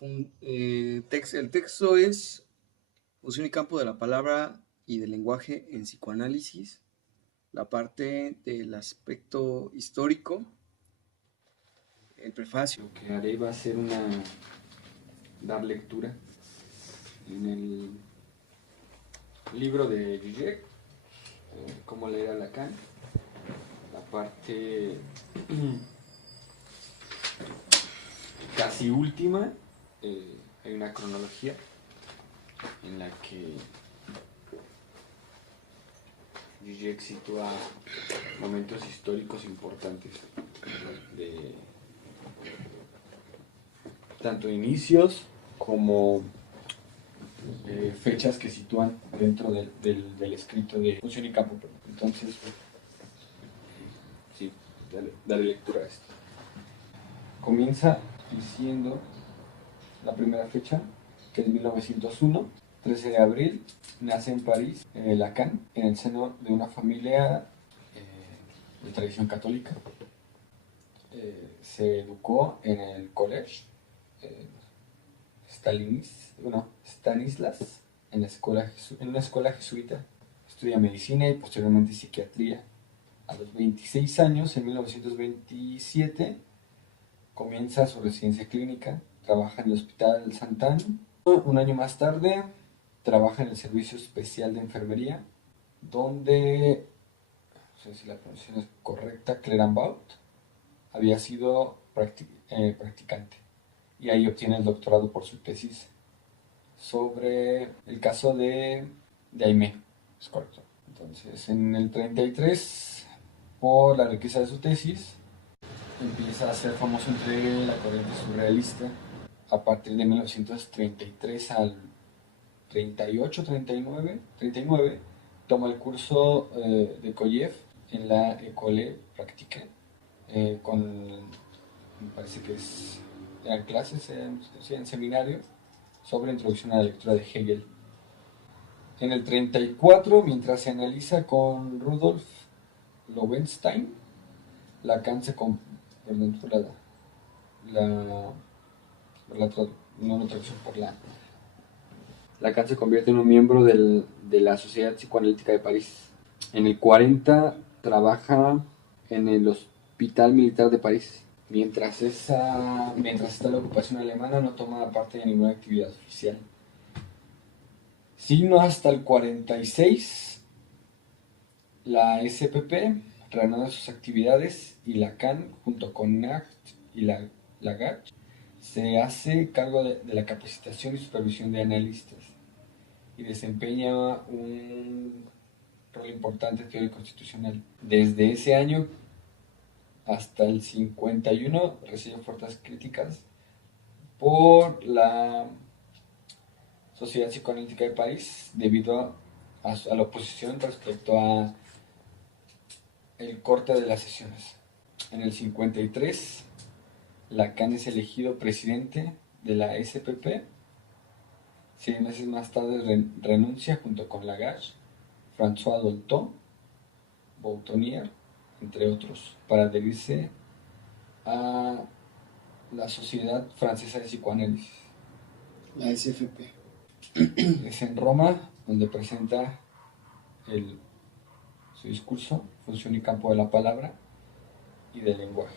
El texto es Función y campo de la palabra y del lenguaje en psicoanálisis, la parte del aspecto histórico, el prefacio. Lo que haré va a ser dar lectura en el libro de Zizek, cómo leer a Lacan, la parte casi última. Hay una cronología en la que Zizek sitúa momentos históricos importantes de tanto inicios como fechas que sitúan dentro del escrito de Función y Campo. Entonces, sí, dale lectura a esto. Comienza diciendo la primera fecha, que es 1901, 13 de abril, nace en París, Lacan, en el seno de una familia de tradición católica. Se educó en el college Stanislas, en una escuela jesuita. Estudia medicina y posteriormente psiquiatría. A los 26 años, en 1927, comienza su residencia clínica. Trabaja en el Hospital Sant'Anne. Un año más tarde, trabaja en el Servicio Especial de Enfermería, donde, no sé si la pronunciación es correcta, Clerambault, había sido practicante. Y ahí obtiene el doctorado por su tesis sobre el caso de Aimé. Es correcto. Entonces, en el 33, por la riqueza de su tesis, empieza a ser famoso entre la corriente surrealista. A partir de 1933 al 39, toma el curso de Koyev en la École Pratique, me parece que eran clases en seminario sobre introducción a la lectura de Hegel. En el 34, mientras se analiza con Rudolf Lowenstein, Lacan se Lacan se convierte en un miembro de la Sociedad Psicoanalítica de París. En el 40 trabaja en el Hospital Militar de París. Mientras está la ocupación alemana, no toma parte de ninguna actividad oficial. Sino hasta el 46, la SPP reanuda sus actividades y Lacan, junto con Nacht y Lagarde, se hace cargo de la capacitación y supervisión de analistas y desempeña un rol importante teórico constitucional. Desde ese año hasta el 51 recibe fuertes críticas por la Sociedad Psicoanalítica de París debido a la oposición respecto a el corte de las sesiones. En el 53, Lacan es elegido presidente de la SPP. 6 meses más tarde renuncia junto con Lagarde, François Dolto, Boutonnière, entre otros, para adherirse a la Sociedad Francesa de Psicoanálisis, La SFP. Es en Roma donde presenta su discurso, Función y campo de la palabra y del lenguaje.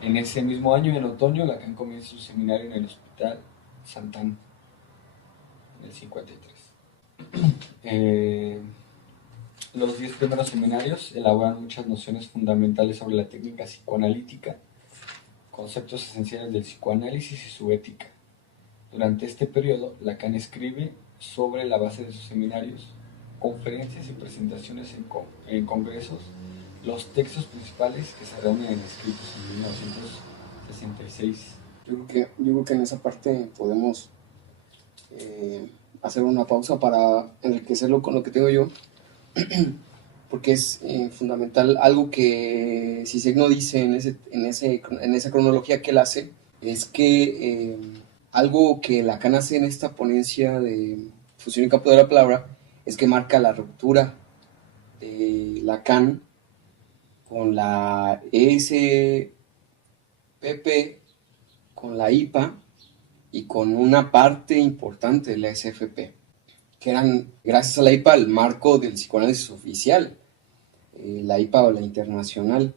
En ese mismo año, en otoño, Lacan comienza su seminario en el Hospital Sant'Anne, en el 53. Los 10 primeros seminarios elaboran muchas nociones fundamentales sobre la técnica psicoanalítica, conceptos esenciales del psicoanálisis y su ética. Durante este periodo, Lacan escribe sobre la base de sus seminarios, conferencias y presentaciones en congresos, los textos principales que se reúnen en escritos en 1966. Yo creo que en esa parte podemos hacer una pausa para enriquecerlo con lo que tengo yo, porque es fundamental. Algo que Zizek no dice en esa cronología que él hace es que algo que Lacan hace en esta ponencia de Función y campo de la palabra es que marca la ruptura de Lacan con la SPP, con la IPA y con una parte importante de la SFP, que eran, gracias a la IPA, el marco del psicoanálisis oficial, la IPA o la internacional.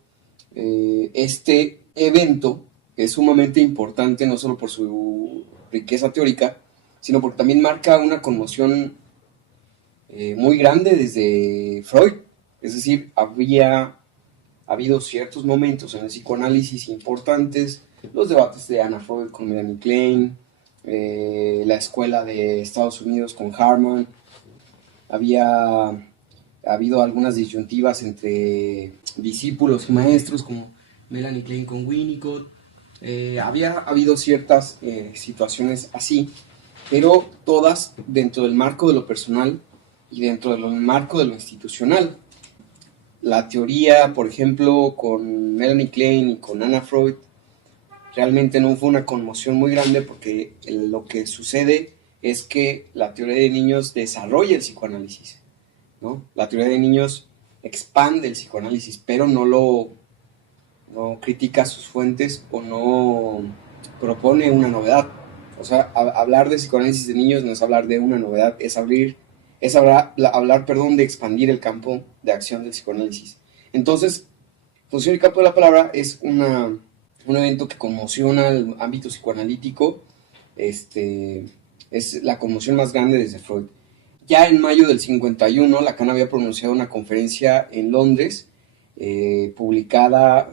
Este evento es sumamente importante no solo por su riqueza teórica, sino porque también marca una conmoción muy grande desde Freud. Es decir, había habido ciertos momentos en el psicoanálisis importantes, los debates de Anna Freud con Melanie Klein, la escuela de Estados Unidos con Harman, había habido algunas disyuntivas entre discípulos y maestros como Melanie Klein con Winnicott, había habido ciertas situaciones así, pero todas dentro del marco de lo personal y dentro del marco de lo institucional. La teoría, por ejemplo, con Melanie Klein y con Anna Freud, realmente no fue una conmoción muy grande porque lo que sucede es que la teoría de niños desarrolla el psicoanálisis, ¿no? La teoría de niños expande el psicoanálisis, pero no critica sus fuentes o no propone una novedad. O sea, hablar de psicoanálisis de niños no es hablar de una novedad, es hablar, de expandir el campo de acción del psicoanálisis. Entonces, Función y Campo de la Palabra es un evento que conmociona el ámbito psicoanalítico, es la conmoción más grande desde Freud. Ya en mayo del 51, Lacan había pronunciado una conferencia en Londres, publicada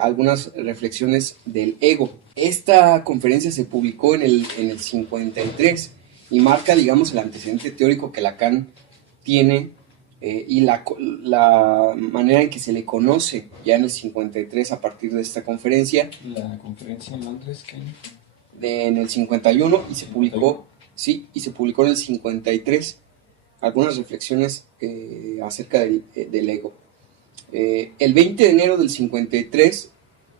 algunas reflexiones del ego. Esta conferencia se publicó en el 53 y marca, digamos, el antecedente teórico que Lacan tiene y la manera en que se le conoce ya en el 53 a partir de esta conferencia. La conferencia en Londres, ¿qué? En el 51 y se publicó, sí, y se publicó en el 53 algunas reflexiones acerca del ego. El 20 de enero del 53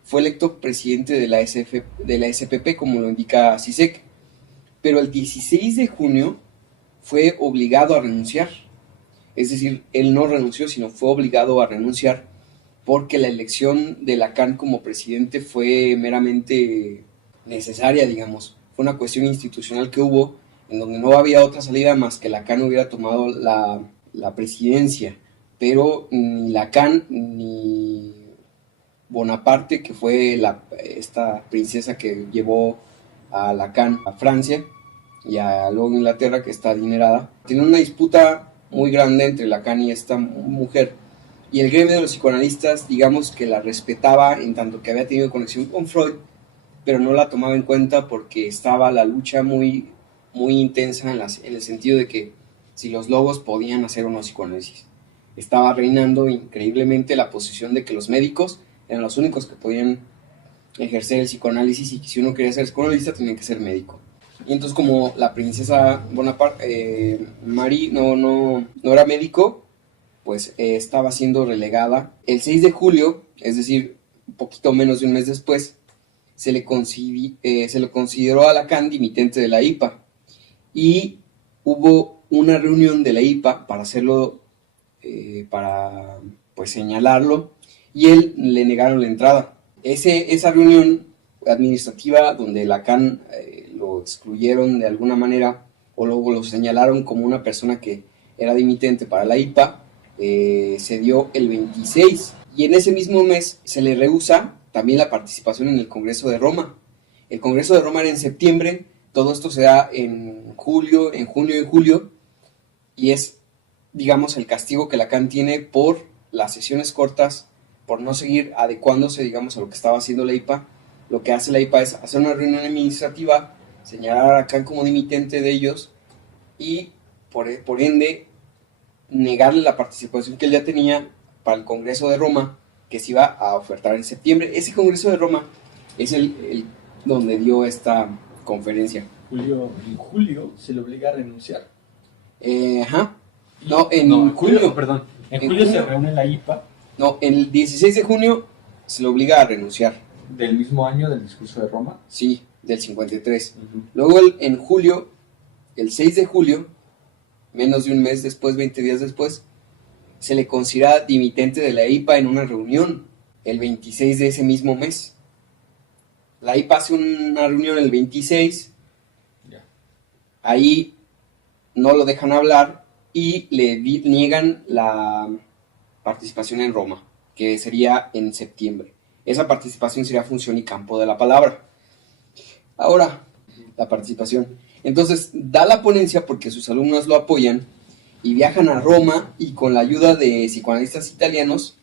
fue electo presidente de la SPP, como lo indica Zizek, pero el 16 de junio fue obligado a renunciar. Es decir, él no renunció, sino fue obligado a renunciar porque la elección de Lacan como presidente fue meramente necesaria, digamos. Fue una cuestión institucional que hubo en donde no había otra salida más que Lacan hubiera tomado la presidencia, pero ni Lacan ni Bonaparte, que fue esta princesa que llevó a Lacan a Francia y luego a Inglaterra, que está adinerada, tiene una disputa muy grande entre Lacan y esta mujer, y el gremio de los psicoanalistas, digamos que la respetaba en tanto que había tenido conexión con Freud, pero no la tomaba en cuenta porque estaba la lucha muy, muy intensa en el sentido de que si los lobos podían hacer o no psicoanálisis. Estaba reinando increíblemente la posición de que los médicos eran los únicos que podían ejercer el psicoanálisis y que si uno quería ser psicoanalista tenía que ser médico. Y entonces, como la princesa Bonaparte, Marie no era médico, pues estaba siendo relegada. El 6 de julio, es decir, un poquito menos de un mes después, se le consideró a Lacan dimitente de la IPA y hubo una reunión de la IPA para hacerlo, para pues señalarlo, y él le negaron la entrada. Esa reunión administrativa donde Lacan lo excluyeron de alguna manera o luego lo señalaron como una persona que era dimitente para la IPA, se dio el 26, y en ese mismo mes se le rehúsa también la participación en el Congreso de Roma. El Congreso de Roma era en septiembre, todo esto se da en junio y julio, y es, digamos, el castigo que Lacan tiene por las sesiones cortas, por no seguir adecuándose, digamos, a lo que estaba haciendo la IPA. Lo que hace la IPA es hacer una reunión administrativa, señalar a Lacan como dimitente de ellos y, por ende, negarle la participación que él ya tenía para el Congreso de Roma, que se iba a ofertar en septiembre. Ese Congreso de Roma es el donde dio esta conferencia. En julio se le obliga a renunciar. Ajá. No, en julio. Perdón. En julio se reúne la IPA. No, el 16 de junio se le obliga a renunciar. ¿Del mismo año del discurso de Roma? Sí, del 53. Uh-huh. Luego en julio, el 6 de julio, menos de un mes después, 20 días después, se le considera dimitente de la IPA en una reunión, el 26 de ese mismo mes. La IPA hace una reunión el 26, Ahí no lo dejan hablar y le niegan la participación en Roma, que sería en septiembre. Esa participación sería función y campo de la palabra. Ahora, la participación. Entonces, da la ponencia porque sus alumnos lo apoyan y viajan a Roma y con la ayuda de psicoanalistas italianos,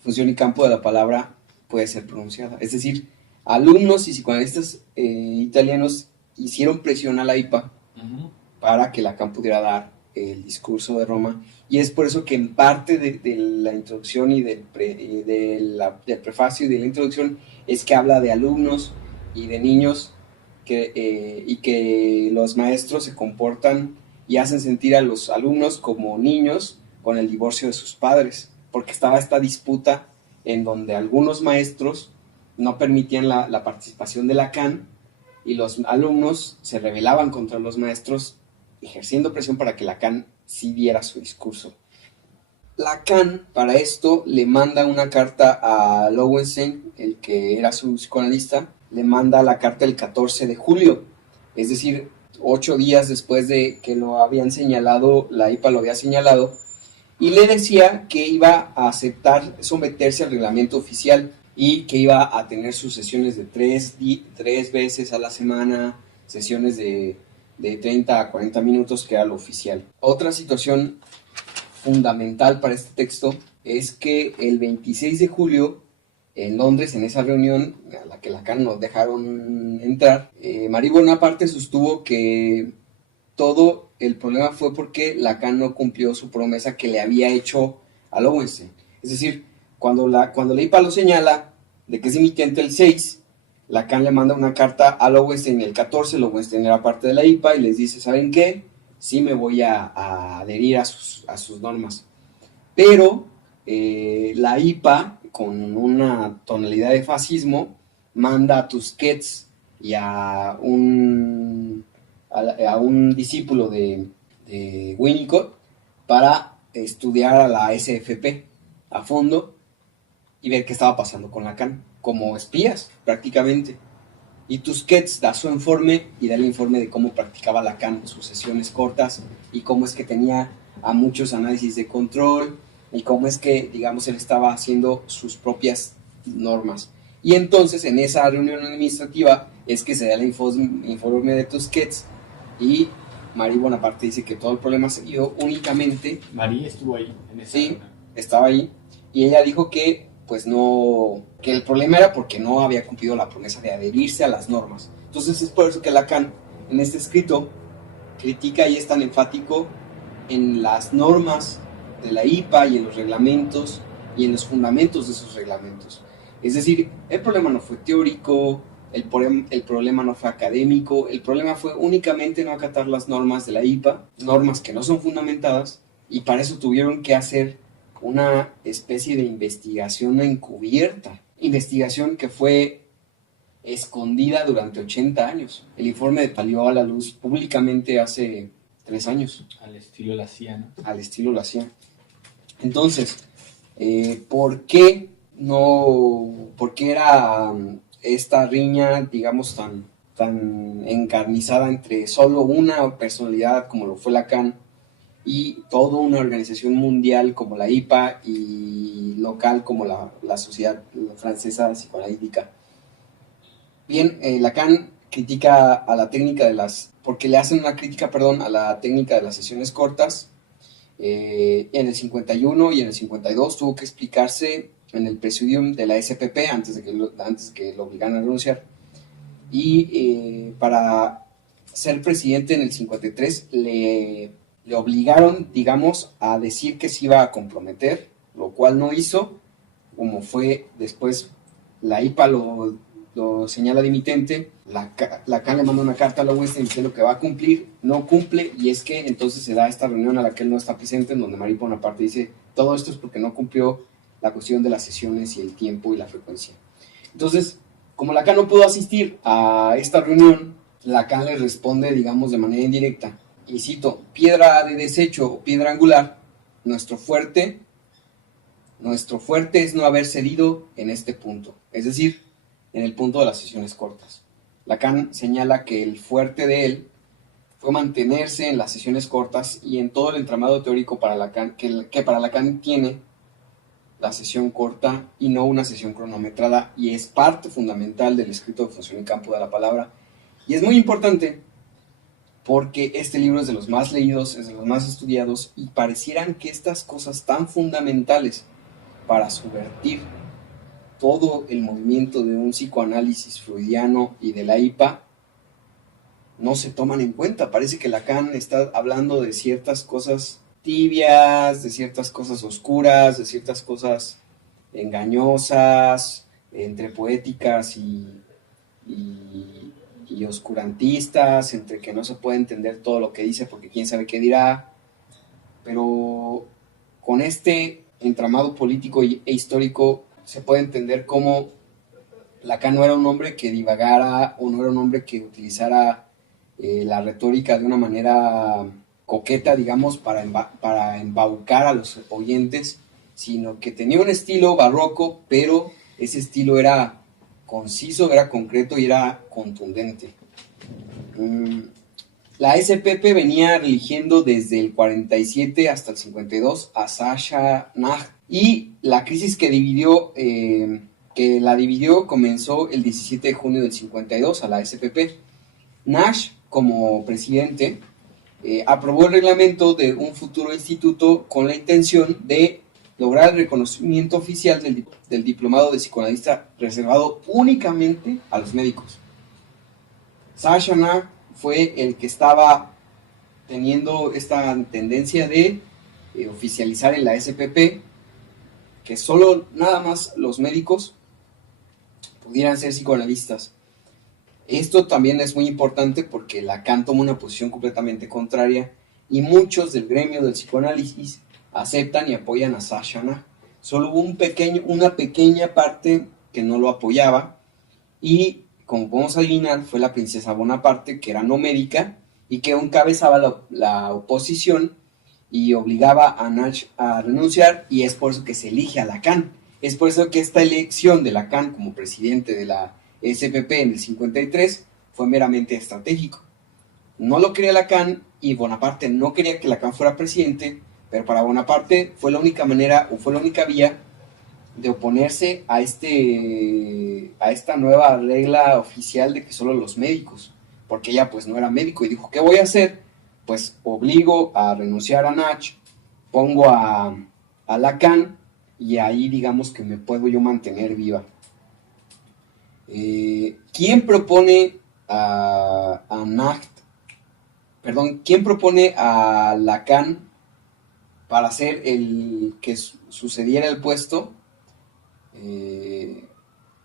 función y campo de la palabra puede ser pronunciada. Es decir, alumnos y psicoanalistas italianos hicieron presión a la IPA para que Lacan pudiera dar el discurso de Roma, y es por eso que en parte de la introducción y del prefacio y de la introducción es que habla de alumnos y de niños y que los maestros se comportan y hacen sentir a los alumnos como niños con el divorcio de sus padres, porque estaba esta disputa en donde algunos maestros no permitían la participación de Lacan y los alumnos se rebelaban contra los maestros ejerciendo presión para que Lacan sí diera su discurso. Lacan, para esto, le manda una carta a Lowenstein, el que era su psicoanalista, le manda la carta el 14 de julio, es decir, 8 días después de que lo habían señalado, la IPA lo había señalado, y le decía que iba a aceptar someterse al reglamento oficial y que iba a tener sus sesiones de 3 veces a la semana, sesiones de 30 a 40 minutos, que era lo oficial. Otra situación fundamental para este texto es que el 26 de julio, en Londres, en esa reunión a la que Lacan nos dejaron entrar, Marie Bonaparte sostuvo que todo el problema fue porque Lacan no cumplió su promesa que le había hecho a Lowenstein. Es decir, cuando la IPA lo señala de que es dimitente el 6, Lacan le manda una carta a Lowenstein el 14, Lowenstein era parte de la IPA y les dice, ¿saben qué? Sí me voy a adherir a sus normas. Pero la IPA, con una tonalidad de fascismo, manda a Tusquets y a un discípulo de Winnicott para estudiar a la SFP a fondo y ver qué estaba pasando con Lacan, como espías prácticamente. Y Tusquets da su informe y da el informe de cómo practicaba Lacan sus sesiones cortas y cómo es que tenía a muchos análisis de control y cómo es que, digamos, él estaba haciendo sus propias normas. Y entonces en esa reunión administrativa es que se da el informe de Tusquets y Marie Bonaparte dice que todo el problema se dio únicamente... Marie estuvo ahí en esa Sí, estaba ahí y ella dijo que pues no, que el problema era porque no había cumplido la promesa de adherirse a las normas. Entonces es por eso que Lacan en este escrito critica y es tan enfático en las normas de la IPA y en los reglamentos y en los fundamentos de esos reglamentos. Es decir, el problema no fue teórico, el problema no fue académico, el problema fue únicamente no acatar las normas de la IPA, normas que no son fundamentadas, y para eso tuvieron que hacer una especie de investigación encubierta, investigación que fue escondida durante 80 años. El informe salió a la luz públicamente hace 3 años. Al estilo la CIA, ¿no? Al estilo la CIA. Entonces, ¿por qué era esta riña, digamos, tan encarnizada entre solo una personalidad como lo fue Lacan y toda una organización mundial como la IPA y local como la Sociedad Francesa Psicoanalítica? Bien, Lacan critica a la técnica porque le hacen una crítica, a la técnica de las sesiones cortas. En el 51 y en el 52 tuvo que explicarse en el presidium de la SPP antes de que lo obligaran a renunciar. Y para ser presidente en el 53 le obligaron, digamos, a decir que se iba a comprometer, lo cual no hizo, como fue después la IPA lo señala dimitente, Lacan le manda una carta a Lowenstein diciendo que va a cumplir, no cumple, y es que entonces se da esta reunión a la que él no está presente, en donde Marie Bonaparte dice, todo esto es porque no cumplió la cuestión de las sesiones y el tiempo y la frecuencia. Entonces, como Lacan no pudo asistir a esta reunión, Lacan le responde, digamos, de manera indirecta, y cito, piedra de desecho o piedra angular, nuestro fuerte es no haber cedido en este punto, es decir, en el punto de las sesiones cortas. Lacan señala que el fuerte de él fue mantenerse en las sesiones cortas y en todo el entramado teórico para Lacan, que para Lacan tiene la sesión corta y no una sesión cronometrada, y es parte fundamental del escrito de función y campo de la palabra. Y es muy importante porque este libro es de los más leídos, es de los más estudiados, y parecieran que estas cosas tan fundamentales para subvertir todo el movimiento de un psicoanálisis freudiano y de la IPA no se toman en cuenta. Parece que Lacan está hablando de ciertas cosas tibias, de ciertas cosas oscuras, de ciertas cosas engañosas, entre poéticas y oscurantistas, entre que no se puede entender todo lo que dice porque quién sabe qué dirá, pero con este entramado político e histórico se puede entender cómo Lacan no era un hombre que divagara o no era un hombre que utilizara la retórica de una manera coqueta, digamos, para embaucar a los oyentes, sino que tenía un estilo barroco, pero ese estilo era conciso, era concreto y era contundente. La SPP venía eligiendo desde el 47 hasta el 52 a Sasha Nacht, y la crisis que la dividió comenzó el 17 de junio del 52 a la SPP. Nash, como presidente, aprobó el reglamento de un futuro instituto con la intención de lograr el reconocimiento oficial del diplomado de psicoanalista reservado únicamente a los médicos. Sasha Nacht fue el que estaba teniendo esta tendencia de oficializar en la SPP que solo nada más los médicos pudieran ser psicoanalistas. Esto también es muy importante porque Lacan toma una posición completamente contraria y muchos del gremio del psicoanálisis aceptan y apoyan a Sasha Nacht. Solo hubo una pequeña parte que no lo apoyaba, y como podemos adivinar fue la princesa Bonaparte, que era no médica y que encabezaba la oposición y obligaba a Nash a renunciar, y es por eso que se elige a Lacan. Es por eso que esta elección de Lacan como presidente de la SPP en el 53 fue meramente estratégico. No lo quería Lacan y Bonaparte no quería que Lacan fuera presidente, pero para Bonaparte fue la única manera o fue la única vía de oponerse a esta nueva regla oficial de que solo los médicos, porque ella pues no era médico y dijo, ¿qué voy a hacer? Pues obligo a renunciar a Nash, pongo a Lacan y ahí digamos que me puedo yo mantener viva. ¿Quién propone a Nacht? Perdón, ¿quién propone a Lacan para ser el que sucediera el puesto?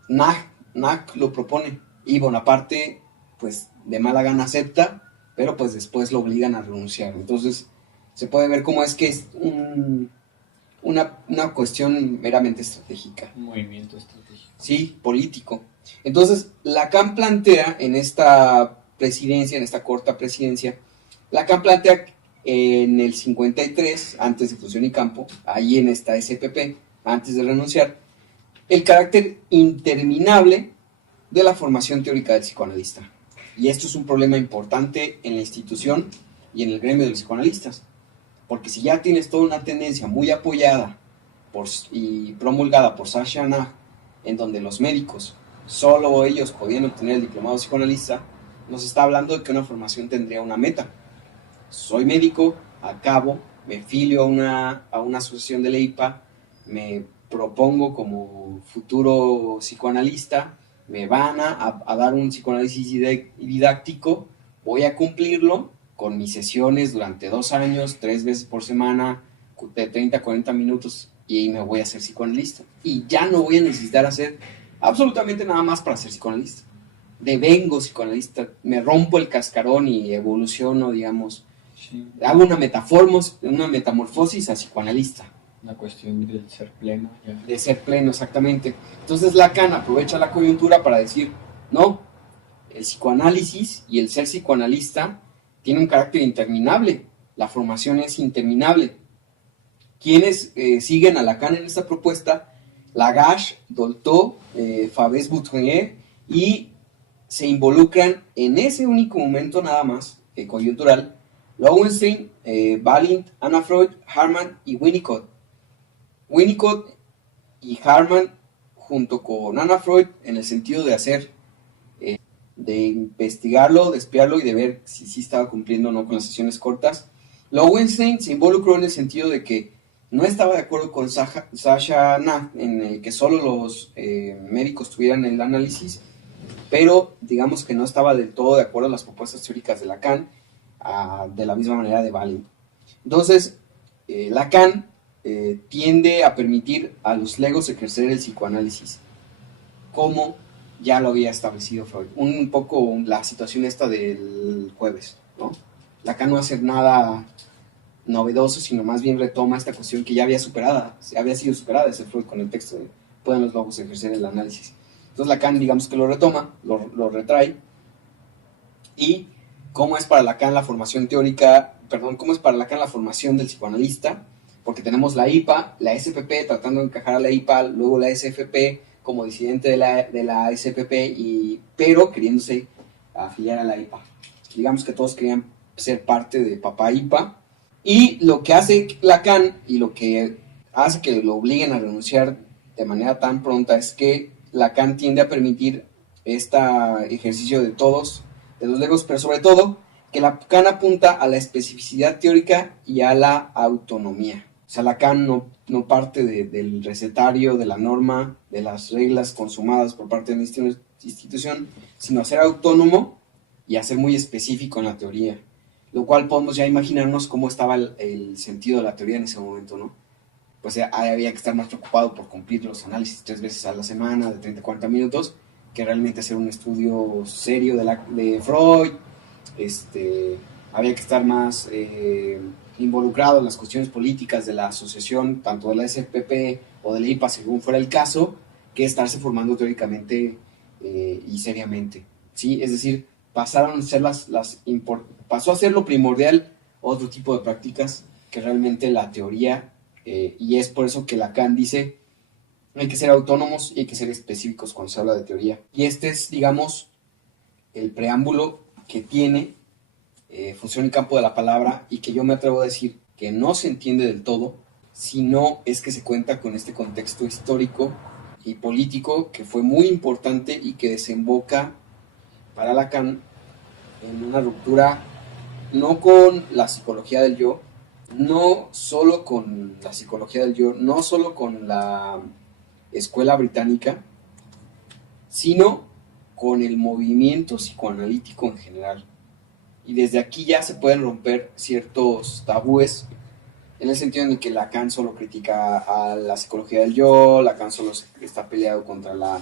Nacht lo propone y Bonaparte pues de mala gana acepta, pero pues después lo obligan a renunciar. Entonces se puede ver cómo es que es una cuestión meramente estratégica. Un movimiento estratégico. Sí, político. Entonces Lacan plantea en esta presidencia, en esta corta presidencia, Lacan plantea en el 53, antes de Función y Campo, ahí en esta SPP, antes de renunciar, el carácter interminable de la formación teórica del psicoanalista. Y esto es un problema importante en la institución y en el gremio de los psicoanalistas, porque si ya tienes toda una tendencia muy apoyada y promulgada por Sasha Nacht, en donde los médicos, solo ellos podían obtener el diplomado de psicoanalista, nos está hablando de que una formación tendría una meta. Soy médico, acabo, me filio a una asociación de la IPA, me propongo como futuro psicoanalista, me van a dar un psicoanálisis didáctico, voy a cumplirlo con mis sesiones durante 2 años, 3 veces por semana, de 30 a 40 minutos, y ahí me voy a ser psicoanalista. Y ya no voy a necesitar hacer absolutamente nada más para ser psicoanalista. Devengo psicoanalista, me rompo el cascarón y evoluciono, digamos. Sí. Hago una metamorfosis a psicoanalista. Una cuestión del ser pleno. Ya. De ser pleno, exactamente. Entonces Lacan aprovecha la coyuntura para decir, no, el psicoanálisis y el ser psicoanalista tiene un carácter interminable, la formación es interminable. ¿Quiénes siguen a Lacan en esta propuesta? Lagache, Dolto, Fabre-Boutronnier, y se involucran en ese único momento nada más coyuntural, Lowenstein, Balint, Anna Freud, Harman y Winnicott. Winnicott y Harman, junto con Anna Freud, en el sentido de hacer, de investigarlo, de espiarlo y de ver si sí estaba cumpliendo o no con las sesiones cortas. Lowenstein se involucró en el sentido de que no estaba de acuerdo con Sasha Nath en el que solo los médicos tuvieran el análisis, pero digamos que no estaba del todo de acuerdo en las propuestas teóricas de Lacan, de la misma manera de Balint. Entonces, Lacan tiende a permitir a los legos ejercer el psicoanálisis, como ya lo había establecido Freud. Un poco la situación esta del jueves, ¿no? Lacan no hace nada novedoso, sino más bien retoma esta cuestión que ya había sido superada desde Freud con el texto de pueden los logos ejercer el análisis. Entonces Lacan, digamos que lo retoma, lo retrae. Y cómo es para Lacan la formación teórica, cómo es para Lacan la formación del psicoanalista, porque tenemos la IPA, la SPP tratando de encajar a la IPA, luego la SFP como disidente de la SPP, pero queriéndose afiliar a la IPA. Digamos que todos querían ser parte de Papá IPA, y lo que hace Lacan y lo que hace que lo obliguen a renunciar de manera tan pronta es que Lacan tiende a permitir este ejercicio de todos, de los legos, pero sobre todo que Lacan apunta a la especificidad teórica y a la autonomía. O sea, Lacan no parte del recetario, de la norma, de las reglas consumadas por parte de la institución, sino a ser autónomo y a ser muy específico en la teoría, lo cual podemos ya imaginarnos cómo estaba el sentido de la teoría en ese momento, ¿no? Pues había que estar más preocupado por cumplir los análisis 3 veces a la semana, de 30-40 minutos, que realmente hacer un estudio serio de Freud. Había que estar más involucrado en las cuestiones políticas de la asociación, tanto de la SPP o de la IPA, según fuera el caso, que estarse formando teóricamente y seriamente, ¿sí? Es decir, pasaron a ser pasó a ser lo primordial otro tipo de prácticas que realmente la teoría, y es por eso que Lacan dice hay que ser autónomos y hay que ser específicos cuando se habla de teoría. Y este es, digamos, el preámbulo que tiene Función y Campo de la Palabra, y que yo me atrevo a decir que no se entiende del todo si no es que se cuenta con este contexto histórico y político que fue muy importante y que desemboca para Lacan en una ruptura no con la psicología del yo, no solo con la psicología del yo, no solo con la escuela británica, sino con el movimiento psicoanalítico en general. Y desde aquí ya se pueden romper ciertos tabúes, en el sentido en el que Lacan solo critica a la psicología del yo, Lacan solo está peleado contra la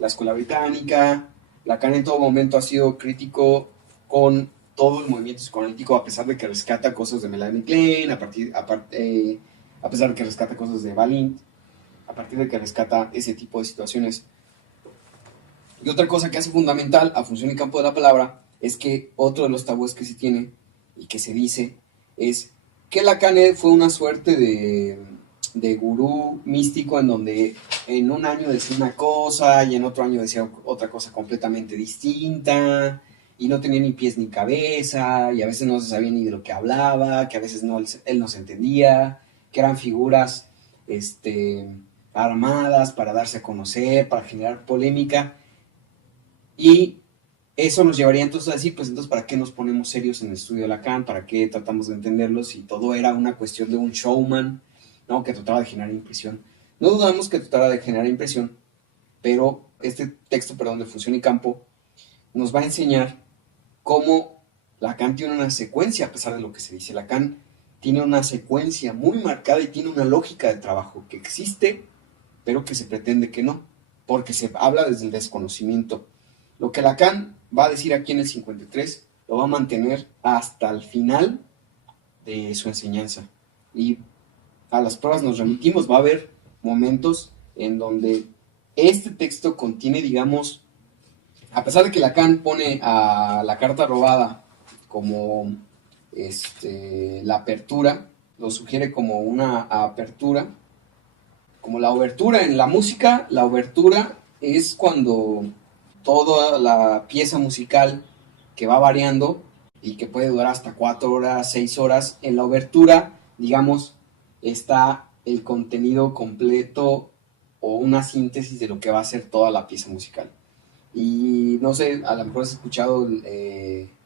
escuela británica. Lacan en todo momento ha sido crítico con todo el movimiento psicoanalítico, a pesar de que rescata cosas de Melanie Klein, a pesar de que rescata cosas de Balint, a partir de que rescata ese tipo de situaciones. Y otra cosa que hace fundamental a Función y Campo de la Palabra es que otro de los tabúes que se tiene y que se dice es que Lacan fue una suerte de gurú místico, en donde en un año decía una cosa y en otro año decía otra cosa completamente distinta, y no tenía ni pies ni cabeza, y a veces no se sabía ni de lo que hablaba, que a veces él no se entendía, que eran figuras armadas para darse a conocer, para generar polémica. Y eso nos llevaría entonces a decir, pues entonces, ¿para qué nos ponemos serios en el estudio de Lacan? ¿Para qué tratamos de entenderlo si todo era una cuestión de un showman, ¿no? Que trataba de generar impresión? No dudamos que tratara de generar impresión, pero este texto, de Función y Campo, nos va a enseñar cómo Lacan tiene una secuencia, a pesar de lo que se dice. Lacan tiene una secuencia muy marcada y tiene una lógica de trabajo que existe, pero que se pretende que no, porque se habla desde el desconocimiento. Lo que Lacan va a decir aquí en el 53 lo va a mantener hasta el final de su enseñanza. Y a las pruebas nos remitimos. Va a haber momentos en donde este texto contiene, digamos, a pesar de que Lacan pone a la carta robada como la apertura, lo sugiere como una apertura, como la obertura en la música. La obertura es cuando toda la pieza musical que va variando y que puede durar hasta 4 horas, 6 horas. En la obertura, digamos, está el contenido completo o una síntesis de lo que va a ser toda la pieza musical. Y no sé, a lo mejor has escuchado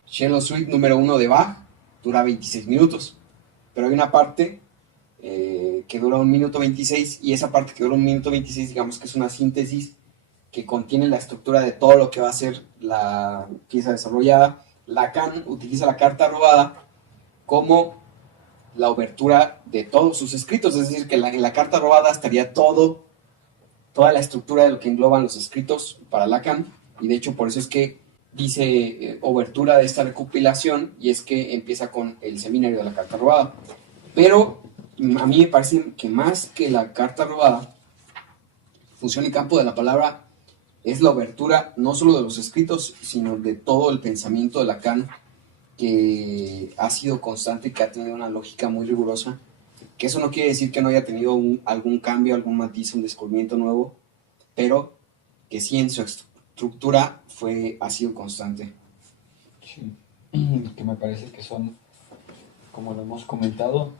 Cello Suite número 1 de Bach, dura 26 minutos, pero hay una parte que dura 1 minuto 26, y esa parte que dura 1 minuto 26, digamos que es una síntesis que contiene la estructura de todo lo que va a ser la pieza desarrollada. Lacan utiliza la carta robada como la obertura de todos sus escritos, es decir, que en la carta robada estaría toda la estructura de lo que engloban los escritos para Lacan, y de hecho por eso es que dice obertura de esta recopilación, y es que empieza con el seminario de la carta robada. Pero a mí me parece que más que la carta robada, Función y Campo de la Palabra es la obertura no solo de los escritos, sino de todo el pensamiento de Lacan, que ha sido constante y que ha tenido una lógica muy rigurosa, que eso no quiere decir que no haya tenido algún cambio, algún matiz, un descubrimiento nuevo, pero que sí en su estructura ha sido constante. Sí. Que me parece que son, como lo hemos comentado,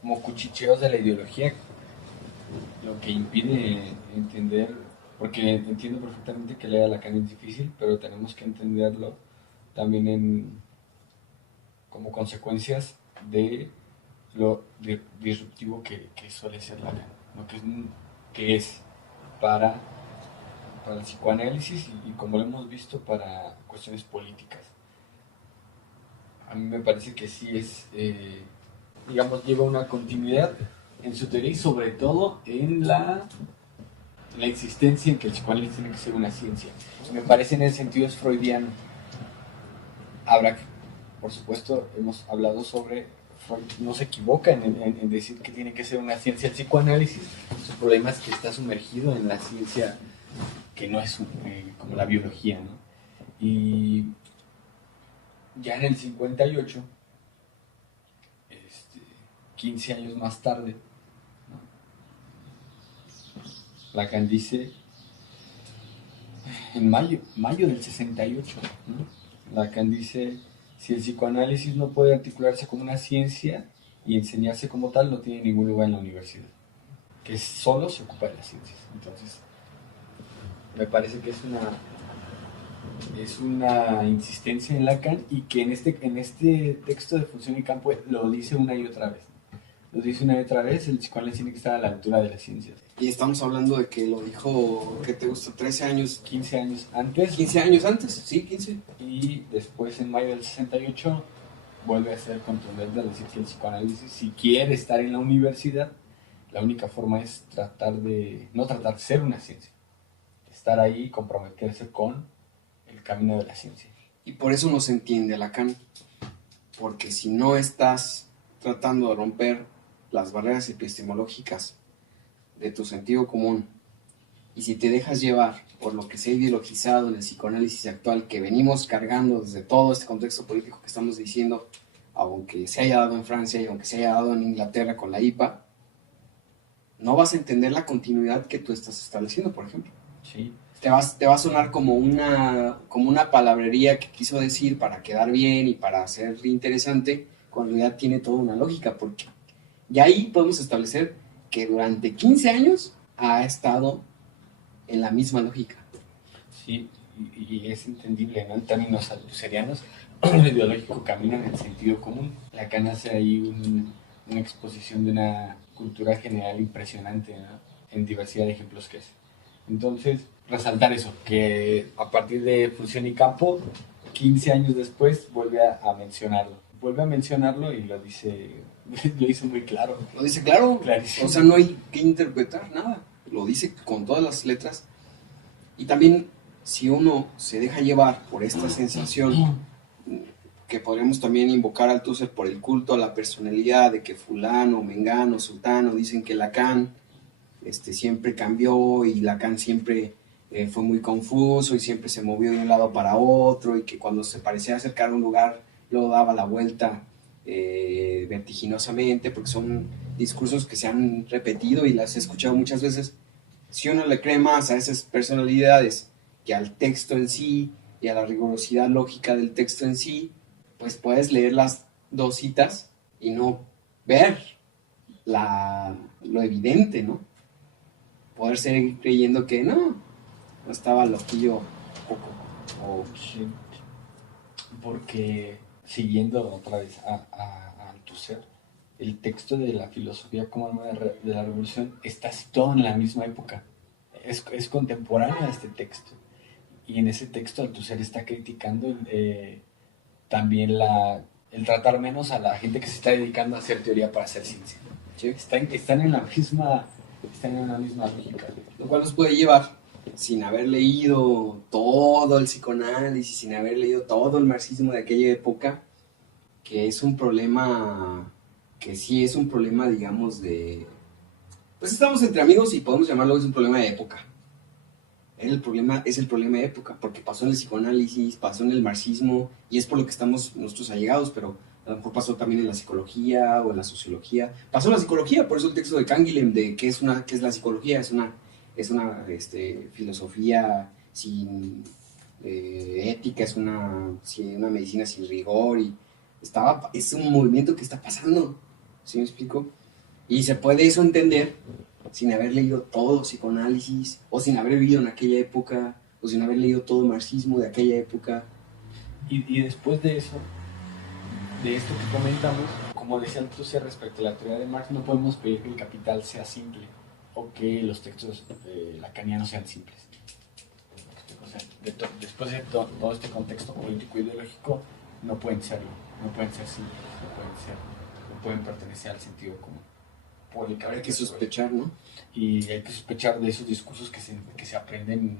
como cuchicheos de la ideología, lo que impide entender, porque entiendo perfectamente que leer a Lacan es difícil, pero tenemos que entenderlo también como consecuencias de lo disruptivo que suele ser Lacan, ¿no? Que es para, para el psicoanálisis y como lo hemos visto para cuestiones políticas. A mí me parece que sí es, digamos, lleva una continuidad en su teoría y sobre todo en la existencia en que el psicoanálisis tiene que ser una ciencia. Me parece en ese sentido es freudiano. Habrá que, por supuesto, hemos hablado sobre Freud, no se equivoca en decir que tiene que ser una ciencia el psicoanálisis. Su problema es que está sumergido en la ciencia que no es como la biología, ¿no? Y ya en el 58, 15 años más tarde, ¿no? Lacan dice, en mayo del 68, ¿no? Lacan dice, si el psicoanálisis no puede articularse como una ciencia y enseñarse como tal, no tiene ningún lugar en la universidad, que solo se ocupa de las ciencias. Entonces, me parece que es una insistencia en Lacan y que en este texto de Función y Campo lo dice una y otra vez. Lo dice una y otra vez, el psicoanálisis tiene que estar a la altura de las ciencias. Y estamos hablando de que lo dijo, ¿qué te gusta? 13 años. 15 años antes. 15 años antes, sí, 15. Y después, en mayo del 68, vuelve a ser contundente al decir que el psicoanálisis, si quiere estar en la universidad, la única forma es no tratar de ser una ciencia. Estar ahí y comprometerse con el camino de la ciencia. Y por eso no se entiende a Lacan, porque si no estás tratando de romper las barreras epistemológicas de tu sentido común, y si te dejas llevar por lo que se ha ideologizado en el psicoanálisis actual, que venimos cargando desde todo este contexto político que estamos diciendo, aunque se haya dado en Francia y aunque se haya dado en Inglaterra con la IPA, no vas a entender la continuidad que tú estás estableciendo, por ejemplo. Sí. Te va a sonar como una palabrería que quiso decir para quedar bien y para ser interesante, cuando ya tiene toda una lógica, porque ya ahí podemos establecer que durante 15 años ha estado en la misma lógica. Sí, y es entendible, ¿no? En términos altuserianos, el ideológico camina en el sentido común. Lacan hace ahí una exposición de una cultura general impresionante, ¿no? En diversidad de ejemplos que es. Entonces, resaltar eso, que a partir de Función y Campo, 15 años después, vuelve a mencionarlo. Vuelve a mencionarlo y lo dice muy claro. Lo dice claro. Clarísimo. O sea, no hay que interpretar nada. Lo dice con todas las letras. Y también, si uno se deja llevar por esta sensación, que podríamos también invocar al Tusser por el culto a la personalidad, de que fulano, mengano, sultano, dicen que Lacan siempre cambió y Lacan siempre fue muy confuso y siempre se movió de un lado para otro, y que cuando se parecía acercar a un lugar luego daba la vuelta vertiginosamente, porque son discursos que se han repetido y las he escuchado muchas veces. Si uno le cree más a esas personalidades que al texto en sí y a la rigurosidad lógica del texto en sí, pues puedes leer las dos citas y no ver lo evidente, ¿no? Poder seguir creyendo que no estaba loquillo poco. O, Sí, porque siguiendo otra vez a Althusser, el texto de la filosofía como arma de la revolución está situado en la misma época. Es contemporáneo a este texto. Y en ese texto Althusser está criticando también el tratar menos a la gente que se está dedicando a hacer teoría para hacer ciencia. ¿sí? Están en la misma, están en la misma lógica. Lo cual nos puede llevar, sin haber leído todo el psicoanálisis, sin haber leído todo el marxismo de aquella época, que es un problema, que sí es un problema, digamos, de... Pues estamos entre amigos y podemos llamarlo que es un problema de época. Es el problema de época, porque pasó en el psicoanálisis, pasó en el marxismo, y es por lo que estamos nosotros allegados, pero a lo mejor pasó también en la psicología o en la sociología. Pasó en la psicología, por eso el texto de Canguilhem de qué es la psicología, es una filosofía sin ética, una medicina sin rigor, y es un movimiento que está pasando, ¿sí me explico? Y se puede eso entender sin haber leído todo psicoanálisis, o sin haber vivido en aquella época, o sin haber leído todo marxismo de aquella época. Y después de eso, de esto que comentamos, como decía Althusser respecto a la teoría de Marx, no podemos pedir que el capital sea simple o que los textos lacanianos sean simples. O sea, después de todo este contexto político e ideológico, no pueden serlo, no pueden ser simples, no pueden pertenecer al sentido común. Hay que sospechar, ¿no? Y hay que sospechar de esos discursos que se aprenden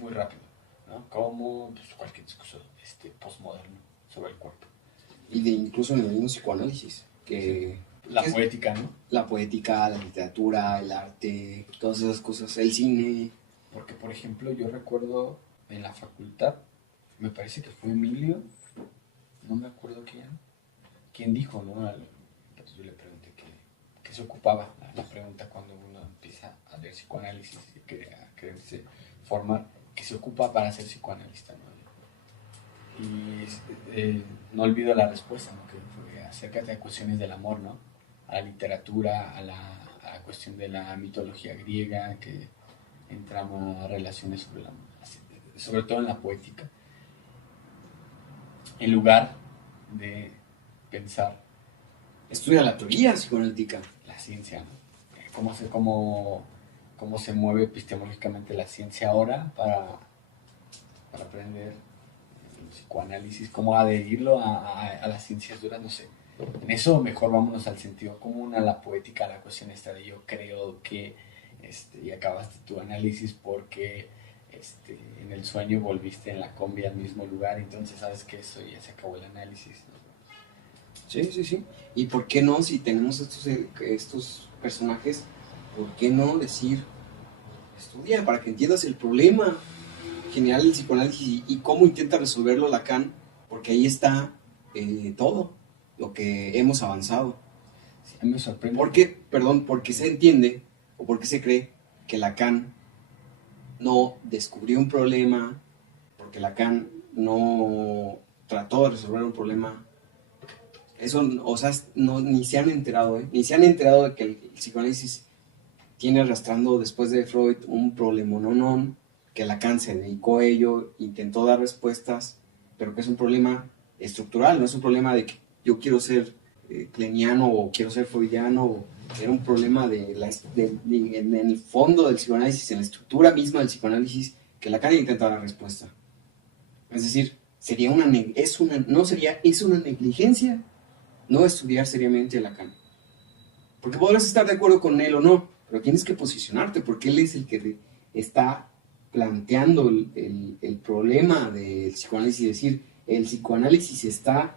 muy rápido, ¿no? Como pues, cualquier discurso postmoderno sobre el cuerpo. Y incluso en el mismo psicoanálisis, que... La poética, ¿no? La poética, la literatura, el arte, todas esas cosas, el cine. Porque, por ejemplo, yo recuerdo en la facultad, me parece que fue Emilio, no me acuerdo quién dijo, ¿no? Entonces yo le pregunté qué se ocupaba, la pregunta cuando uno empieza a leer psicoanálisis y a quererse formar, ¿qué se ocupa para ser psicoanalista, ¿no? Y no olvido la respuesta, ¿no? Que fue acércate a cuestiones del amor, ¿no? A la literatura, a la cuestión de la mitología griega, que entramos a relaciones sobre todo en la poética, en lugar de pensar Estudia la teoría psicoanalítica. la ciencia, ¿no? Cómo se mueve epistemológicamente la ciencia ahora para aprender el psicoanálisis, cómo adherirlo a las ciencias duras, no sé. En eso mejor vámonos al sentido común, a la poética, a la cuestión esta de yo creo que, y acabaste tu análisis porque en el sueño volviste en la combi al mismo lugar, entonces sabes que eso ya se acabó el análisis, ¿no? Sí. ¿Y por qué no, si tenemos estos personajes, por qué no decir, estudia para que entiendas el problema general del psicoanálisis y cómo intenta resolverlo Lacan? Porque ahí está todo lo que hemos avanzado. Sí, a mí me sorprende. Porque se entiende o porque se cree que Lacan no descubrió un problema, porque Lacan no trató de resolver un problema. Eso, o sea, ni se han enterado, ni se han enterado de que el psicoanálisis tiene arrastrando después de Freud un problemonón, que Lacan se dedicó a ello, intentó dar respuestas, pero que es un problema estructural, no es un problema de que yo quiero ser kleniano o quiero ser freudiano, era un problema en el fondo del psicoanálisis, en la estructura misma del psicoanálisis, que Lacan intenta dar respuesta. Es decir, es una negligencia no estudiar seriamente a Lacan. Porque podrás estar de acuerdo con él o no, pero tienes que posicionarte, porque él es el que está planteando el problema del psicoanálisis, es decir, el psicoanálisis está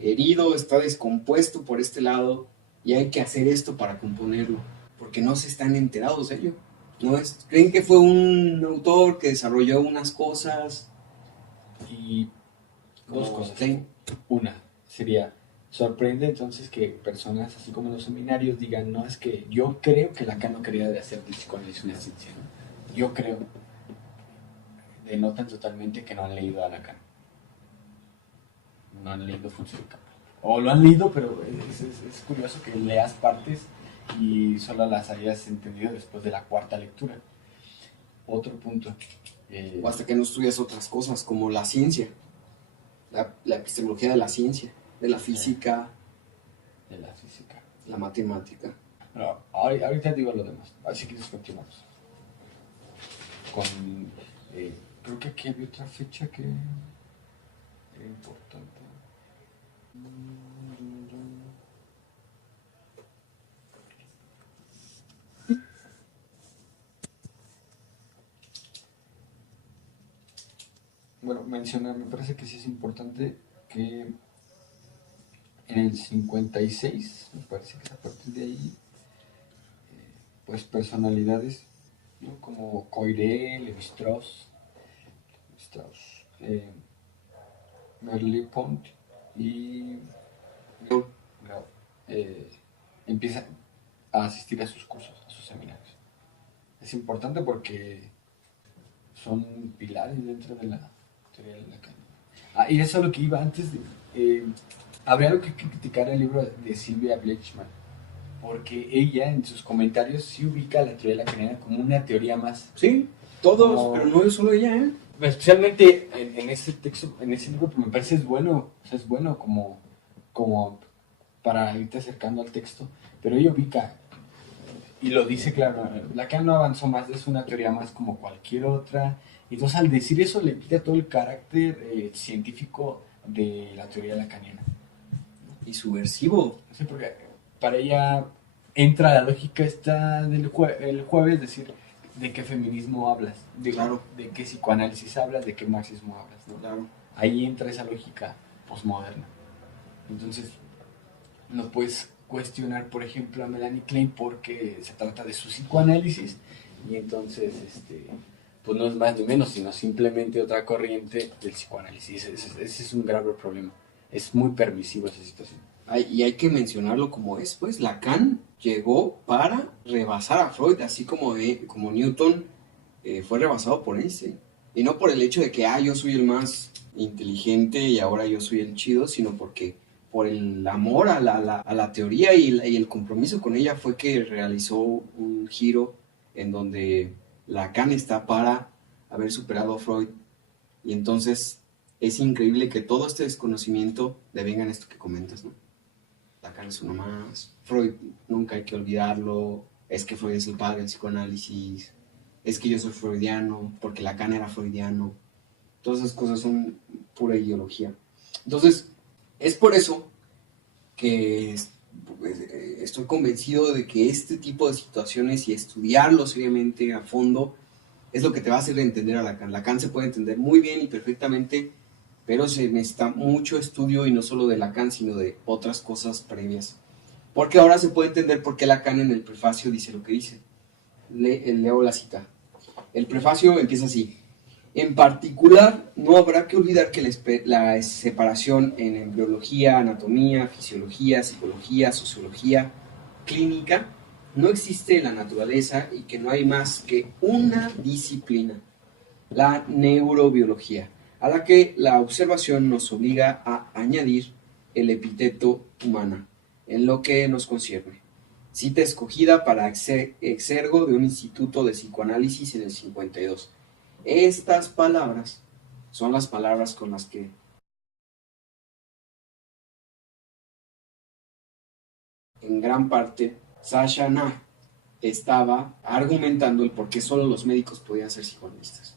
herido, está descompuesto por este lado, y hay que hacer esto para componerlo, porque no se están enterados de ello. Creen que fue un autor que desarrolló unas cosas. Y dos cosas. Sí. Una sería, sorprende entonces que personas así como en los seminarios digan, no, es que yo creo que Lacan no quería hacer del psicoanálisis una ciencia, ¿no? Yo creo. Denotan totalmente que no han leído a Lacan. no han leído Función y Campo. O lo han leído, pero es curioso que leas partes y solo las hayas entendido después de la cuarta lectura. Otro punto. O hasta que no estudias otras cosas, como la ciencia, la epistemología de la ciencia, de la física, De la física. la matemática. No, ahorita digo lo demás. Así que continuamos. Con, creo que aquí había otra fecha que era importante. Bueno, mencionar, me parece que sí es importante que en el 56, me parece que es a partir de ahí, pues personalidades, ¿no? Como Coiré, Lévi-Strauss, Merleau-Ponty y Grau, empiezan a asistir a sus cursos, a sus seminarios. Es importante porque son pilares dentro de la teoría de Lacan. Y eso es lo que iba antes de... habría algo que criticar el libro de Sylvia Bleichmann, porque ella en sus comentarios sí ubica la teoría lacaniana como una teoría más. Sí, todos, pero no es solo ella, ¿eh? Especialmente en ese texto, en ese libro, me parece es bueno, o sea, es bueno como para irte acercando al texto, pero ella ubica, y lo dice claro, Lacan no avanzó más, es una teoría más como cualquier otra, y entonces al decir eso le quita todo el carácter científico de la teoría lacaniana. Y subversivo. Sí, porque para ella entra la lógica esta del el jueves, decir, ¿de qué feminismo hablas? Claro. ¿De qué psicoanálisis hablas? ¿De qué marxismo hablas? ¿No? Claro. Ahí entra esa lógica posmoderna. Entonces, no puedes cuestionar, por ejemplo, a Melanie Klein porque se trata de su psicoanálisis y entonces, pues no es más ni menos, sino simplemente otra corriente del psicoanálisis. Ese es un grave problema. Es muy permisiva esa situación. Y hay que mencionarlo como es, pues Lacan llegó para rebasar a Freud, así como Newton fue rebasado por Einstein. Y no por el hecho de que yo soy el más inteligente y ahora yo soy el chido, sino porque por el amor a la teoría y el compromiso con ella fue que realizó un giro en donde Lacan está para haber superado a Freud. Y entonces es increíble que todo este desconocimiento devenga en esto que comentas, ¿no? Lacan es uno más, Freud nunca hay que olvidarlo, es que Freud es el padre del psicoanálisis, es que yo soy freudiano, porque Lacan era freudiano. Todas esas cosas son pura ideología. Entonces, es por eso que estoy convencido de que este tipo de situaciones y estudiarlo seriamente a fondo es lo que te va a hacer entender a Lacan. Lacan se puede entender muy bien y perfectamente, pero se necesita mucho estudio y no solo de Lacan, sino de otras cosas previas. Porque ahora se puede entender por qué Lacan en el prefacio dice lo que dice. Leo la cita. El prefacio empieza así. En particular, no habrá que olvidar que la separación en embriología, anatomía, fisiología, psicología, sociología, clínica, no existe en la naturaleza y que no hay más que una disciplina, la neurobiología, a la que la observación nos obliga a añadir el epíteto humana, en lo que nos concierne. Cita escogida para exergo de un instituto de psicoanálisis en el 52. Estas palabras son las palabras con las que en gran parte Sasha Nah estaba argumentando el por qué solo los médicos podían ser psicoanalistas.